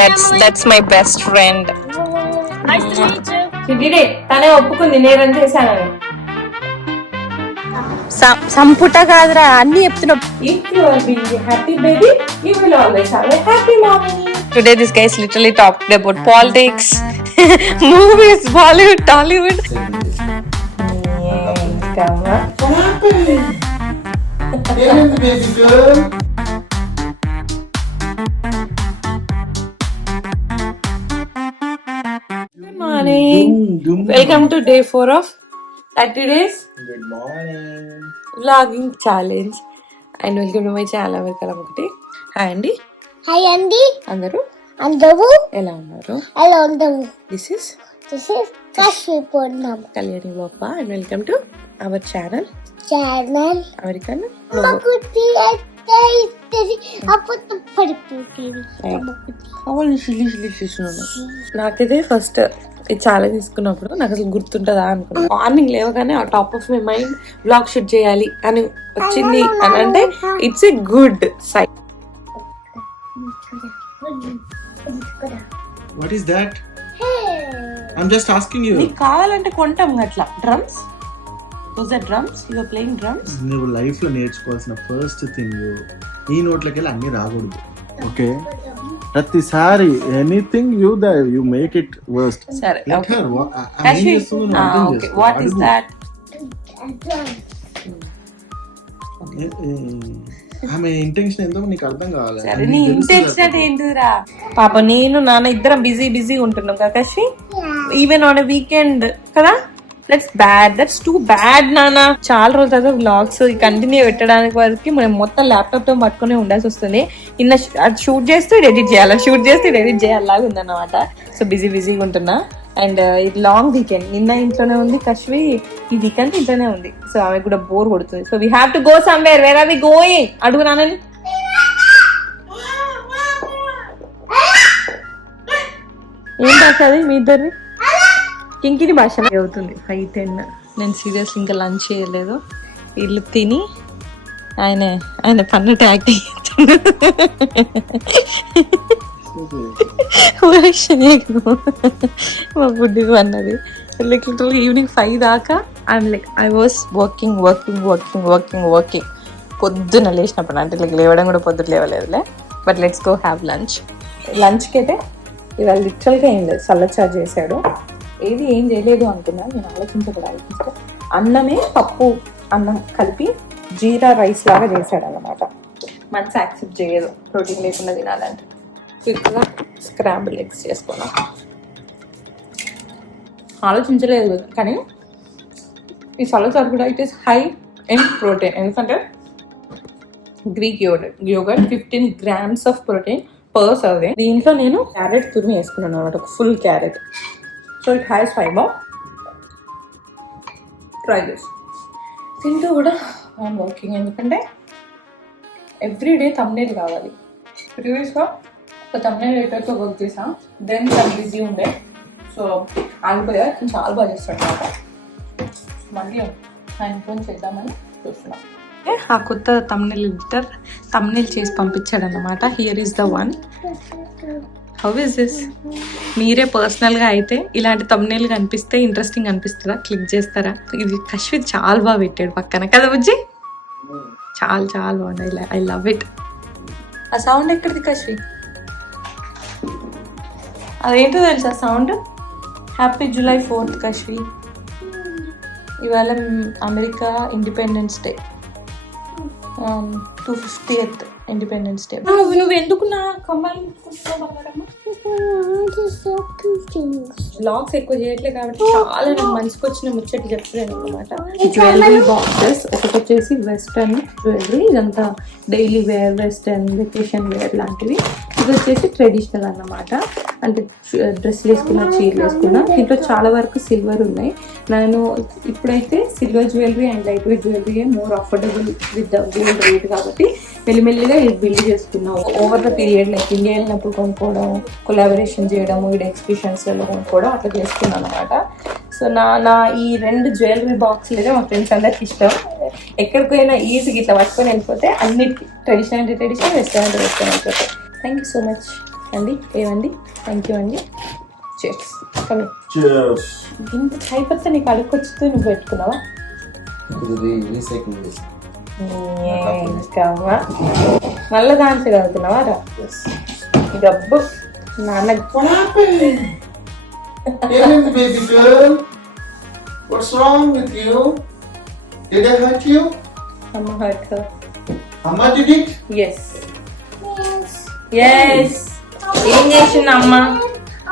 That's my best friend. Nice to meet you. She did it. తనే ఒప్పుకుంది నేను చేశానని. సంపుట కాదురా అన్ని చెప్తున్నా. If you are being a happy baby, you will always have a happy mommy. Today this guy is literally talking about politics, movies, Bollywood, Tollywood. Come on. What happened? Hey, baby girl. Good morning. Welcome to day 4 of 30 days Good morning. vlogging challenge. And welcome to my channel. Welcome ఒకటి. Hi అండి. Hi అండి అందరూ ఎలా ఉన్నారు? ఎలా ఉండవు this is Kashipuram Kalyani బాప్ప and welcome to our channel American నాకైతే ఫస్ట్ ఈ ఛాలెంజ్ తీసుకున్నప్పుడు నాకు అసలు గుర్తుంటుందా అనుకున్నా. మార్నింగ్ లేవగానే ఆ top of my mind blog shoot చేయాలి అని వచ్చింది అని అంటే it's a good sign. What is that? I'm just asking you. నీకు కావాలంటే కొంటాం అట్లా drums. Was that drums? You were playing drums? నువ్వు లైఫ్ లో నేర్చుకోవాల్సిన ఫస్ట్ థింగ్ ఈ నోట్లకి వెళ్ళి అన్ని రాకూడదు. ఓకే ప్రతిసారి anything you make it worst. సరే ఓకే వాట్ ఇస్ దట్? ఆమె ఇంటెన్షన్ ఏందో నీకు అర్థం కావాలి. సరే నీ ఇంటెన్షన్ ఏంటిదిరా? పాప నేను నాన్న ఇద్దరం బిజీ ఉంటున్నాం కదా కషి. ఈవెన్ ఆన్ వీకెండ్ కదా. దట్స్ టూ బ్యాడ్ నాన్న. చాలా రోజుల తర్వాత వ్లాగ్స్ కంటిన్యూ పెట్టడానికి వరకు మనం మొత్తం ల్యాప్టాప్ తో పట్టుకునే ఉండాల్సి వస్తుంది. నిన్న షూట్ చేస్తూ ఎడిట్ చేయాలాగా ఉందన్నమాట. సో బిజీగా ఉంటున్నా. అండ్ ఇది లాంగ్ వీకెండ్. నిన్న ఇంట్లోనే ఉంది కశ్వి, ఈ వీకెండ్ ఇంట్లోనే ఉంది. సో ఆమె కూడా బోర్ కొడుతుంది. So we have to go somewhere. Where are we going? అడుగు నాన్నని. ఏం భాష అది మీ ఇద్దరిది? కింకిని భాష అవుతుంది. 5:10. నేను సీరియస్ ఇంకా లంచ్ చేయలేదు. ఇల్లు తిని ఆయన పన్నట్టు యాక్టింగ్ మా బుడ్డికి అన్నది. ఈవినింగ్ 5 దాకా ఐ వాస్ వర్కింగ్. పొద్దున లేచినప్పుడు అంటే లేవడం కూడా పొద్దున లేవలేదులే. బట్ లెట్స్ గో హ్యావ్ లంచ్కి అయితే ఇవాళ లిటరల్గా ఏం లేదు, చల్లచారు చేశాడు. ఏం చేయలేదు అనుకున్నా. నేను ఆలోచిస్తే అన్నమే పప్పు అన్నం కలిపి జీరా రైస్ లాగా చేశాడు అన్నమాట. మంచి యాక్సెప్ట్ చేయదు ప్రోటీన్ లేకుండా తినాలంటే. క్విక్గా స్క్రాంబుల్ ఎగ్స్ చేసుకున్నాం. ఆలోచించలేదు కానీ ఈ చల్లచారు కూడా it is high in protein. ఎందుకంటే Greek yogurt 15 grams of protein per serve. దీంట్లో నేను క్యారెట్ తురిమి వేసుకున్నాను అనమాట, ఒక full carrot. So it has fibre. Try this. తింటూ కూడా ఐఎమ్ వర్కింగ్. ఎందుకంటే ఎవ్రీడే థంబ్నెయిల్ కావాలి. ప్రీవియస్గా ఒక థంబ్నెయిల్ ఎడిటర్తో వర్క్ చేసా. దెన్ చాలా బిజీ ఉండే. సో ఆగిపోయా. చాలా బాగా చేస్తాడు అనమాట. మళ్ళీ ఆయన ఫోన్ చేద్దామని చూస్తున్నాం. ఆ కొత్త థంబ్నెయిల్ ఎడిటర్ థంబ్నెయిల్ చేసి పంపించాడు అన్నమాట. Here is the one. How is this? మీరే పర్సనల్గా అయితే ఇలాంటి థంబ్నెయిల్ కనిపిస్తే ఇంట్రెస్టింగ్ అనిపిస్తుందా? క్లిక్ చేస్తారా? ఇది కశ్విత్ చాలా బాగా పెట్టాడు పక్కన కదా బుజ్జి. చాలా బాగుంది. I love it. ఆ సౌండ్ ఎక్కడిది కశ్వి? అదేంటో తెలుసా sound? Happy July 4th Kashvi. ఇవాళ America independence day, 250th independence day. నువ్వు ఎందుకు నా కమ్మాయి బ్లాగ్స్ ఎక్కువ చేయట్లేదు కాబట్టి చాలా నాకు మనసుకు వచ్చిన ముచ్చటి చెప్తున్నాను అనమాట. జ్యువెలరీ బాక్సెస్ ఒకటి వచ్చేసి వెస్టర్న్ జ్యువెలరీ, ఇదంతా daily wear, western vacation wear లాంటివి. ఇది వచ్చేసి ట్రెడిషనల్ అన్నమాట. అంటే డ్రెస్లు వేసుకున్నా, చీరలు వేసుకున్నా. దీంట్లో చాలా వరకు సిల్వర్ ఉన్నాయి. నేను ఇప్పుడైతే silver jewellery and light weight jewellery more affordable with the gold rate కాబట్టి మెల్లిమెల్లిగా ఇది బిల్డ్ చేసుకున్నాం. Over the period like India వెళ్ళినప్పుడు కొనుక్కోవడం, కొలాబరేషన్ చేయడం, వీడి ఎగ్జిబిషన్స్లలో కొనుక్కోవడం అట్లా చేసుకున్నాను అనమాట. సో నా ఈ 2 జ్యువెలరీ బాక్స్లు అయితే మా ఫ్రెండ్స్ అందరికి ఇష్టం. ఎక్కడికైనా ఈజీగా ఇట్లా పట్టుకొని వెళ్ళిపోతే అన్నిటికీ ట్రెడిషనల్ వెస్టర్న్ అయిపోతాయి. Thank you so much. అండి ఏమండి థ్యాంక్ యూ అండి చేర్స్ కమి Cheers. ఇంత చాయ్ పత్తా నీకు అడుక్కొచ్చుతూ నువ్వు పెట్టుకున్నావా ఇది రీసైకిల్ చేసి. మళ్ళీ దాంట్లో చదువుతున్నావా రా Yes. డబ్బు నాన్న What happened? Hey, baby girl. What's wrong with you? Did I hurt you? Amma hurt Amma did it? Yes yes ఏం చేసింది అమ్మ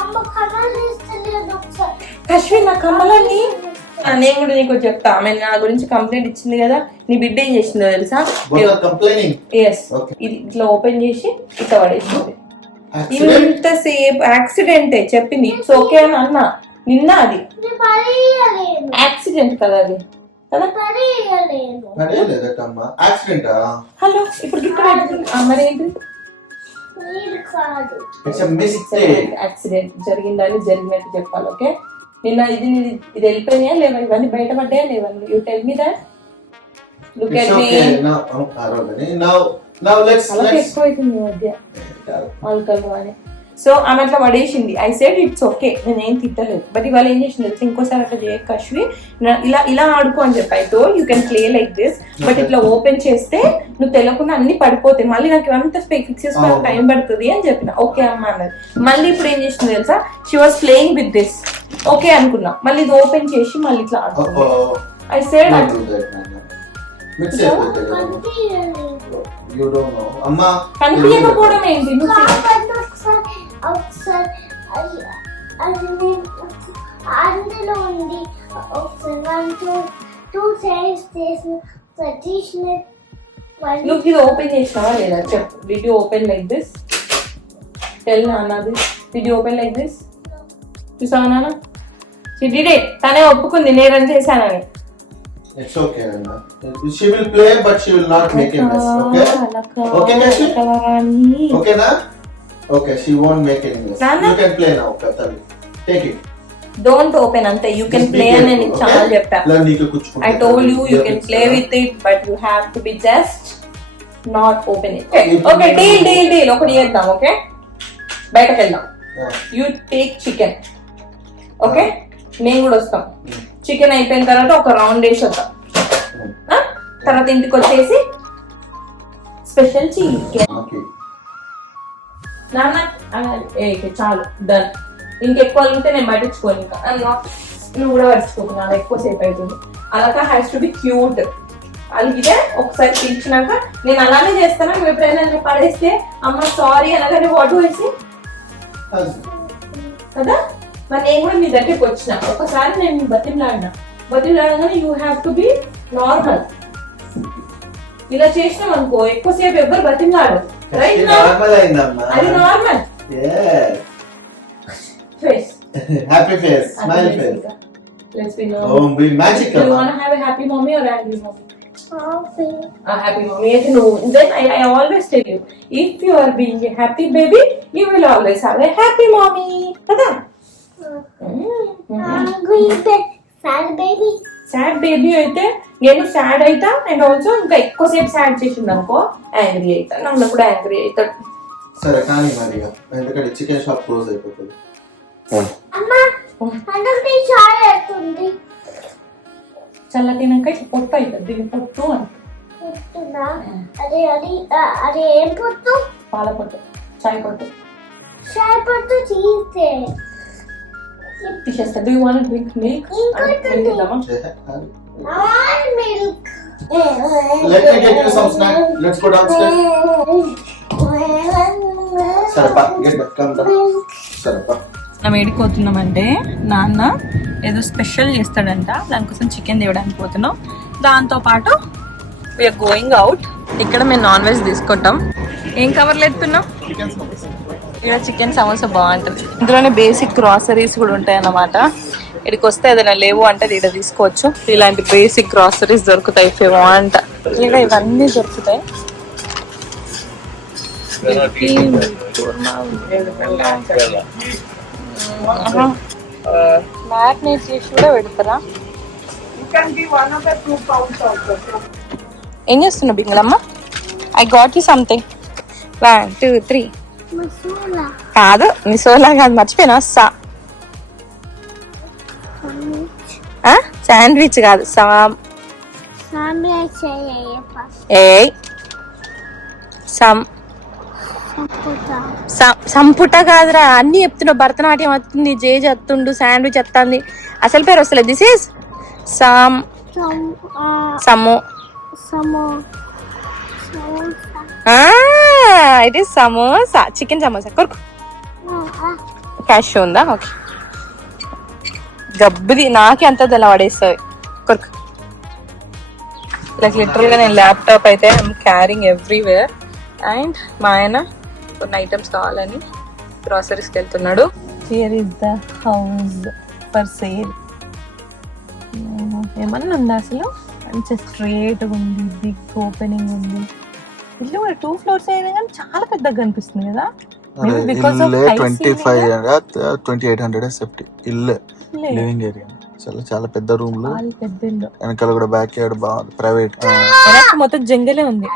అమ్మ కలర్ ఇస్తలేదు ఒకసారి. అశ్విన్ నా కమ్మలని నేను కూడా నీకు చెప్తా ఆమె నా గురించి కంప్లైంట్ ఇచ్చింది కదా నీ బిడ్డ ఏం చేసిందో తెలుసా Both are complaining. Yes Okay. ఇది ఇట్లా ఓపెన్ చేసి ఇట్లా పడేసింది Accident? ఇంతసేపు యాక్సిడెంటే చెప్పింది ఇట్స్ ఓకే అని అన్నా నిన్న అది నేను పడేయలేను యాక్సిడెంట్ కదా అది కదా పడేయలేను పడేయలేదమ్మా. యాక్సిడెంటా? హలో ఇప్పుడు గిట్ట పెట్టుకుంది మరి ఏంటి నీరు కాదు ఇట్స్ ఎ మిస్టేక్. యాక్సిడెంట్ జరిగిందని జరిగినట్టు చెప్పాలి ఓకే నిన్న ఇది వెళ్ళిపోయినాయా లేవా ఇవన్నీ బయటపడ్డాయా లేవా you tell me that look It's at me okay. Now, Aravani. Now let's అలాగే ఎక్కువ అవుతుంది ఈ మధ్య ఆల్కహాల్ అని సో ఆమె అట్లా పడేసింది ఐ సెడ్ ఇట్స్ ఓకే నేనేం తిట్టలేదు బట్ ఇవాళ ఏం చేసింది తెలుసు ఇంకోసారి అట్లా చేయక అశ్వి ఇలా ఆడుకో అని చెప్పి అయితే you can play like this but ఇట్లా ఓపెన్ చేస్తే నువ్వు తెలియకుండా అన్ని పడిపోతాయి మళ్ళీ నాకు ఇవంతా ఫిక్స్ చేసుకోవడానికి Oh. టైం పడుతుంది అని చెప్పిన ఓకే అమ్మ అన్నది మళ్ళీ ఇప్పుడు ఏం చేసింది తెలుసా she was playing with this okay అనుకున్నా మళ్ళీ ఇది ఓపెన్ చేసి మళ్ళీ ఇట్లా ఆడుతుంది I said Don't do that, Nana. Mix it with it. పడేయలేదు You don't know. Amma. కనిపించకపోవడం ఏంటి నువ్వు కాకపోతే ఒకసారి అది నేను అందులో ఉంది ఒకసారి టూ సైడ్స్ చేసిన తీసిన నువ్వు ఇది ఓపెన్ చేసినావా లేదా చెప్పు did you open like this tell నాన్న this did you open like this చూసావా నాన్న షీ డిడ్ ఇట్ తనే ఒప్పుకుంది నేనేం చేశానని It's okay, Nana. She will play, but she will not make a mess. Okay? Okay, Kashi? Okay, na? Okay, she won't make any mess. Nana? You can play now, Katali. Take it. Don't open అంతే you can Just be play అని careful, నేను okay? చాలా చెప్పా ఇలా నీకు కూర్చుకుంటా. I told you can play with it but you have to be just not open it okay deal ఒకటి చేద్దాం ఓకే బయటకు వెళ్దాం Yeah. You take chicken okay మేము కూడా వస్తాం చికెన్ అయిపోయిన తర్వాత ఒక రౌండ్ వేసి వద్దాం ఆ? తర్వాత ఇంటికి వచ్చేసి స్పెషల్ చికెన్ Okay. నాన్న చాలు డన్ ఇంకెక్కువ ఉంటే నేను పట్టించుకోను ఇంకా నువ్వు కూడా పట్టించుకోకు నాన్న ఎక్కువసేపు అవుతుంది అలాగా హ్యాస్ టు బి క్యూట్ అలిగితే ఒకసారి పిలిచినాక నేను అలానే చేస్తాను నువ్వు ఎప్పుడైనా నన్ను పడేస్తే అమ్మ సారీ అనగానే వాటు వేసి కదా మరి నేను కూడా మీ దగ్గరికి వచ్చిన ఒకసారి నేను మీ బతిమలాడినా you have to be normal ఇలా చేసినాం అనుకో ఎక్కువసేపు ఎవరు బతిమలాడు రైట్ Normal అయిందమ్మా. అది normal Yes. Face Happy face. Smile face. Let's be Oh, normal. be magic. Do you Amma. want to have a happy mommy or angry mommy? Coffee A happy mommy. Yes, no. Then I always tell you, if you are being a happy baby, you will always have a happy mommy. Kada? Sad baby sad baby అయితే నేను sad అవుతా and also ఇంకా ఎక్కువసేపు sad చేసింది అనుకో angry అవుతా నన్ను కూడా యాంగ్రీ అవుతాడు సరే కానీ మరి ఇక. ఎందుకంటే చికెన్ షాప్ క్లోజ్ అయిపోతుంది. అమ్మా అందరికీ చాయ్ అవుతుంది చల్లటినాక ఇట్లా పొట్టు అవుతుంది దీన్ని పొట్టు అని చెప్తున్నా అది ఏం పొట్టు పాల పొట్టు చాయ్ పొట్టు చాయ్ పొట్టు తీస్తే తీసేస్తా do you want drink milk ఇంకొకటి. Milk Let me get you some snack. Let's go downstairs. సరేపా get back. Come down. సరేపా. మనం ఏడికి పోతున్నామంటే నాన్న ఏదో స్పెషల్ చేస్తాడంట దానికోసం చికెన్ తేవడానికి పోతున్నాం దాంతోపాటు వీఆర్ గోయింగ్ అవుట్ ఇక్కడ మేము నాన్ వెజ్ తీసుకుంటాం ఏం కవర్లు ఎత్తున్నాం ఇక్కడ చికెన్ సమోసా బాగుంటుంది ఇందులోనే బేసిక్ గ్రాసరీస్ కూడా ఉంటాయి అన్నమాట ఇక్కడికి వస్తే ఏదైనా లేవు అంటే ఇక్కడ తీసుకోవచ్చు ఇలాంటి బేసిక్ గ్రాసరీస్ దొరుకుతాయి ఇఫ్ యూ వాంట్ ఇక్కడ ఇవన్నీ దొరుకుతాయి మ్యారినేట్ చేసి కూడా పెడతారా ఏం చేస్తున్నావు Bingalamma I got you something 1 2 3 మసూలా కాదు మిసోలా కాదు, మర్చిపోయినా. శాండ్విచ్ కాదు, సాంబే చేయ ఫస్ట్ ఏ సంపుట కాదురా, అన్ని చెప్తున్నావు. భరతనాట్యం వస్తుంది, జేజ్ వస్తుండు, శాండ్విచ్ వస్తుంది, అసలు పేరు వస్తలేదు. దిస్ ఈస్ సమో. It is samosa, chicken samosa. కొరకు క్యాష్ ఉందా? ఓకే, గబ్బుది నాకే అంత అలా పడేస్తుంది. కొరకు లైక్ లిటరల్ గా నేను ల్యాప్టాప్ అయితే ఐఎమ్ క్యారింగ్ ఎవ్రీవేర్. అండ్ మా ఆయన కొన్ని ఐటమ్స్ కావాలని గ్రాసరీస్కి వెళ్తున్నాడు. Here is the house for sale. ఏమన్నా ఉందా అసలు? మంచి స్ట్రేట్ ఉంది, బిగ్ ఓపెనింగ్ ఉంది. ఇల్లు కూడా 2 floors అయినా కానీ చాలా పెద్దగా కనిపిస్తుంది కదా. బికాస్ ఆఫ్ 2800 సేఫ్టీ ఇల్లు, లివింగ్ ఏరియా చాలా చాలా పెద్ద రూమ్ లో, పెద్ద ఇల్లు. వెనకాల కూడా బ్యాక్ యార్డ్ బాగుంది, ప్రైవేట్. మొత్తం జంగలే ఉంది.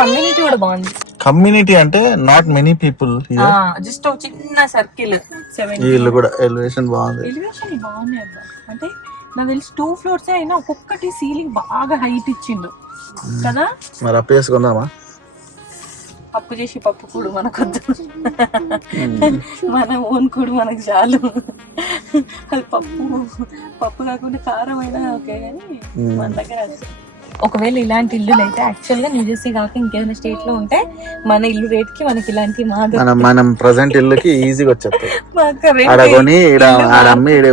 కమ్యూనిటీ కూడా బాగుంది. కమ్యూనిటీ అంటే నాట్ మెనీ పీపుల్, జస్ట్ ఒక చిన్న సర్కిల్. ఈ ఇల్లు కూడా ఎలివేషన్ బాగుంది. ఎలివేషన్ బాగున్నాయి అబ్బా. అంటే నాకు తెలిసి 2 floors అయినా ఒక్కొక్కటి సీలింగ్ బాగా హైట్ ఇచ్చిండు కదా. మరి అప్పు చేసుకుందామా? పప్పు చేసి పప్పు కూడు మనకొద్దు, మన ఓన్ కూడు మనకు చాలు. అది పప్పు కాకుండా కారం అయినా ఓకే, కానీ మన దగ్గర ఒకవేళ ఇలాంటి ఇల్లులు అయితే యాక్చువల్ గా న్యూజెర్సీ కాక ఇంకేదైనా స్టేట్ లో ఉంటే మన ఇల్లు రేట్ కి మనకి ఇలాంటి మనం ప్రజెంట్ ఇల్లుకి ఈజీగా వచ్చేస్తుంది.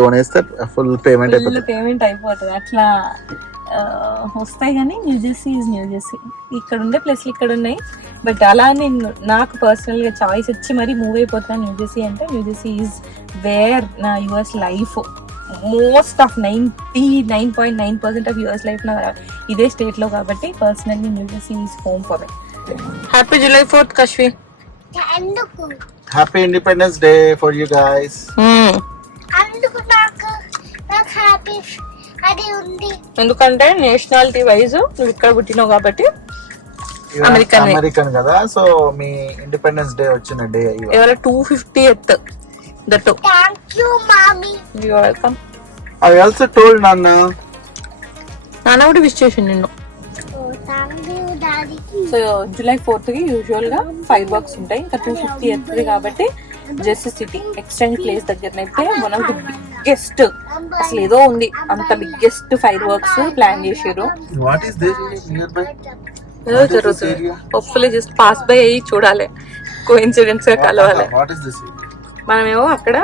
కొనేస్తే ఫుల్ పేమెంట్ అయిపోతుంది. అట్లా వస్తాయి. కానీ న్యూజెర్సీ ఈజ్ న్యూజెర్సీ. ఇక్కడ ఉండే ప్లేస్లు ఇక్కడ ఉన్నాయి. బట్ అలా నేను నాకు పర్సనల్ గా చాయిస్ ఇచ్చి మరీ మూవ్ అయిపోతాను న్యూజెర్సీ అంటే. న్యూజెర్సీ ఈజ్ వేర్ నా US life most of 99.9% of US life నా ఇదే స్టేట్ లో. కాబట్టి personally New Jersey is home for me. Happy July 4th Kashvi. Happy independence day for you guys. అందుకు నాకు హ్యాపీ అది ఉంది. ఎందుకంటే నేషనాలిటీ వైజ్ నువ్వు ఇక్కడ పుట్టినావు కాబట్టి అమెరికన్ కదా. సో మీ ఇండిపెండెన్స్ డే వచ్చిన డే ఇవాళ 250th. That thank you mommy. You are welcome. I also told నాన్న కూడా విష్ చేసిండు నిన్ను. Thank you daddy. So July 4th కి యూజువల్ గా 5 works ఉంటాయి. ఇంకా 250th కాబట్టి జెర్సీ సిటీ ఎక్స్చేంజ్ ప్లేస్ దగ్గరనైతే వన్ ఆఫ్ ది బిగ్గెస్ట్, అసలు ఏదో ఉంది అంత బిగ్గెస్ట్ ఫైర్ వర్క్స్ ప్లాన్ చేసారు. What is this nearby? ఏదో జరుగుతుంది. హోప్ఫుల్లీ జస్ట్ పాస్ బై అయ్యి చూడాలి, కోఇన్సిడెంట్స్ గా కలవాలి. What is this? మనమేమో అక్కడ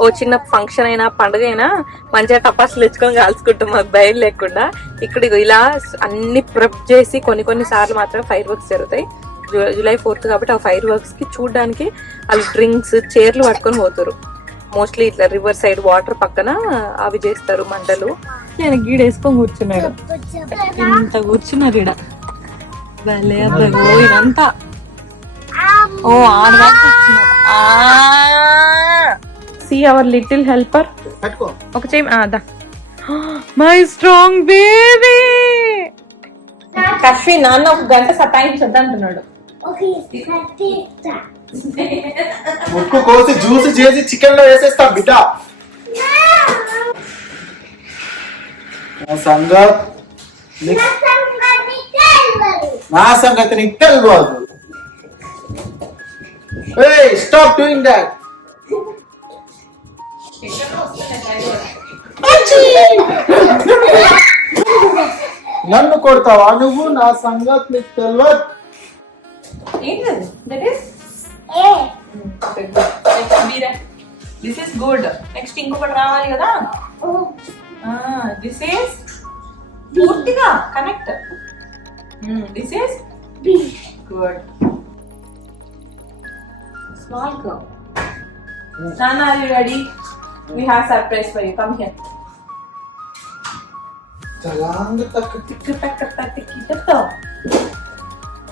ఓ చిన్న ఫంక్షన్ అయినా పండుగ అయినా మంచిగా టపాసులు తెచ్చుకొని కాల్చుకుంటాం మాకు భయం లేకుండా. ఇక్కడ ఇలా అన్ని ప్రెప్ చేసి కొన్ని సార్లు మాత్రమే ఫైర్ వర్క్స్ జరుగుతాయి. July 4th కాబట్టి ఆ ఫైర్ వర్క్స్ కి చూడడానికి వాళ్ళు డ్రింక్స్ చైర్లు పట్టుకొని పోతారు. మోస్ట్లీ ఇట్లా రివర్ సైడ్ వాటర్ పక్కన అవి చేస్తారు మంటలు. నేను గీడ వేసుకొని కూర్చున్నాడు, ఇంత కూర్చున్నారు ఈడ. భలే అబ్బాయి ఇదంతా. O C hour little helper. ఒక చెయ్యి అదా. My strong baby. కశ్వి నాన్న ఒక గంట సతాయించొద్దు అంటున్నాడు. ముక్కు కోసి జ్యూస్ చేసి చికెన్ లో వేసేస్తా బిడ్డ. నా సంగతి నీకు తెలియదు. Stop doing that. నన్ను కొడతావా నువ్వు? నా సంగతి నీకు తెలియదు. This is good. నెక్స్ట్ ఇంకొకటి రావాలి కదా. దిస్ ఇస్ పూర్తిగా connect. This is good. Small cup. Nana, are you ready? We have surprise for you. Come here.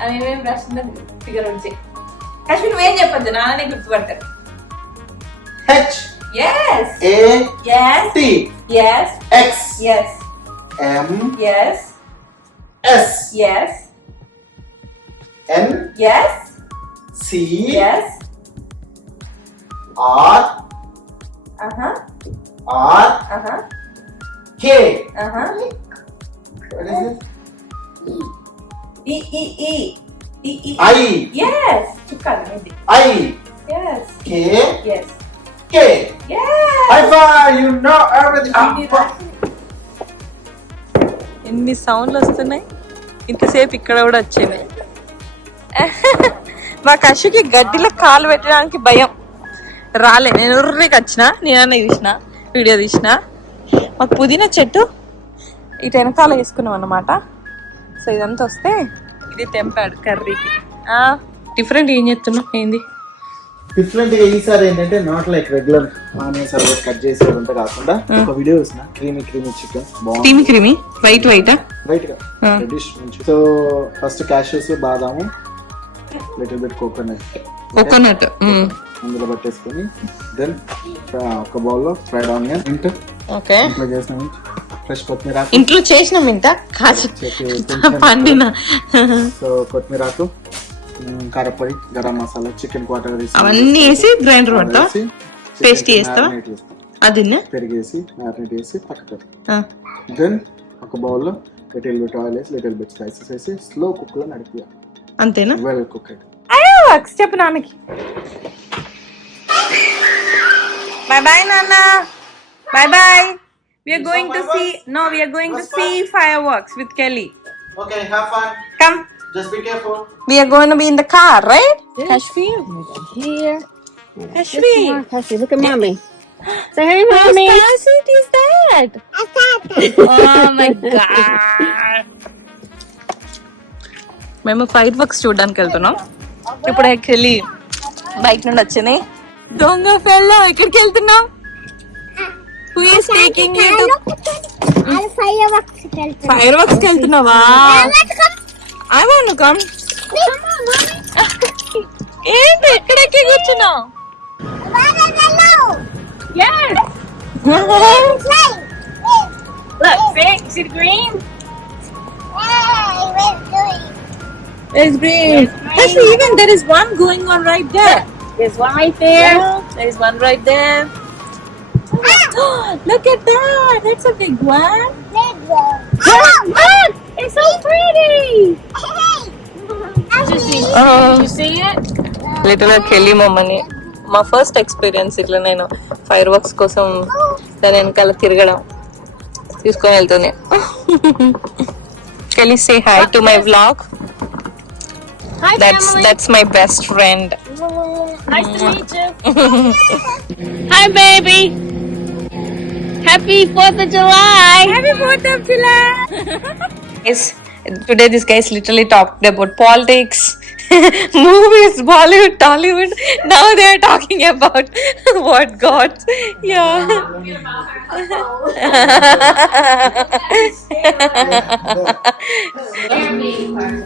అవేమేం ప్రశ్న ఫిగర్ వచ్చి కశ్మీర్ నువ్వేం చెప్పద్దు, నాన్ననే గుర్తుపడతారు. H Yes. A Yes. T Yes. X Yes. M Yes. S Yes. N Yes. C Yes. R Uh-huh. R Uh-huh. K. Uh-huh. What is it? E. I. Yes. Chukali. I. Yes. K. Yes. K. Yes. High five! You know everything. ఎన్ని సౌండ్లు వస్తున్నాయి, ఇంతసేపు ఇక్కడ కూడా వచ్చింది. మా కషుకి గడ్డిలో కాలు పెట్టడానికి భయం, రాలే. నేను ఉర్రికి వచ్చిన, నేనన్నా చూసిన, వీడియో తీసిన. మాకు పుదీనా చెట్టు ఇటు వెనకాల వేసుకున్నాం అన్నమాట. సో ఇదంతా వస్తే ఇది తెంపాడు కర్రీకి. డిఫరెంట్ ఏం చెప్తున్నావు, ఏంది డిఫరెంట్ గా ఈసారి ఏంటంటే నాట్ లైక్ రెగ్యులర్ ఆనియన్స్ అవి కట్ చేసేదంతా కాకుండా ఒక వీడియో చూసిన creamy chicken creamy creamy white white right గా రెడ్డిష్ మంచి. సో ఫస్ట్ క్యాషెస్ బాదాము లిటిల్ బిట్ కోకోనట్ అందులో పట్టేసుకొని దెన్ ఒక బౌల్ లో ఫ్రైడ్ ఆనియన్ ఓకే ఇంట్లో చేసిన ఫ్రెష్ కొత్తిమీర ఇంట్లో చేసినాం ఇంత కాచి పండిన. సో కొత్తిమీర ఆకు, కారపొడి, గరం మసాలా, చికెన్ క్వార్టర్ అవన్నీ వేసి గ్రైండర్ పడతా, పేస్ట్ చేస్తా, అది పెరిగేసి మ్యారినేట్ చేసి పక్కన. దెన్ ఒక బౌల్ లో లిటిల్ బిట్ ఆయిల్ వేసి లిటిల్ బిట్ స్పైసెస్ వేసి స్లో కుక్ లో నడిపియాలి. అంతేనా? Well cook. చెప్పు నాన్నకి బై బై నాన్న, by by. We are going to see fireworks with Kelly. Okay, have fun. Come. Just be careful. We are going to be in the car, right? Kashfi. Here. Kashfi. Kashfi, look at mommy. Say hey, mommy. What car seat is that? Oh my god. మేము fire works చూడడానికి వెళ్తున్నాం. ఇప్పుడు actually bike నుండి వచ్చింది. దొంగ fellow ఎక్కడికి వెళ్తున్నాం? Who is taking you to fire works కి వెళ్తున్నావా? I want to come. ఏంటి ఎక్కడెక్కి కూర్చున్నావు? Yes. Look, see the green? It's green. Actually, even there is one going on right there. There's one right there. Yeah, there is one right there. Look at that. That's a big one. Look, it's so pretty. Did you see it? Little Kelly మమ్మని మా first experience ఇట్లా నేను fire works కోసం దాని వెనకాల తిరగడం తీసుకొని వెళ్తుంది. Kelly, say hi to my vlog. Hi, that's my best friend. Nice to meet you. Hi, baby. Happy 4th of July. Happy 4th of July. Yes, today this guy is literally talked about politics, movies, Bollywood, Tollywood. Now they are talking about what gods. Yeah.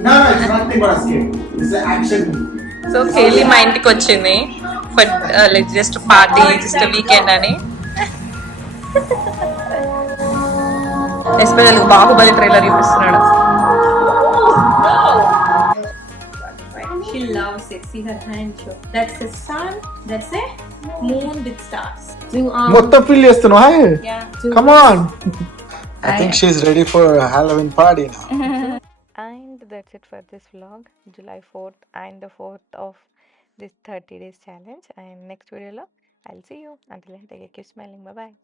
No, it's nothing but a skate. It's an action movie. So Cayley మా ఇంటికి వచ్చింది but like just party, just weekend అని. Special Baahubali trailer చూపిస్తున్నాడు. She loves it. See her hand show. That's a sun. That's a moon with stars. మొత్తం fill చేస్తున్నావా? Yeah. Come on. I think she's ready for a Halloween party now. And that's it for this vlog, July 4th and the 4th of this 30 days challenge. And next video lo I'll see you. Until then, take care, keep smiling. Bye bye.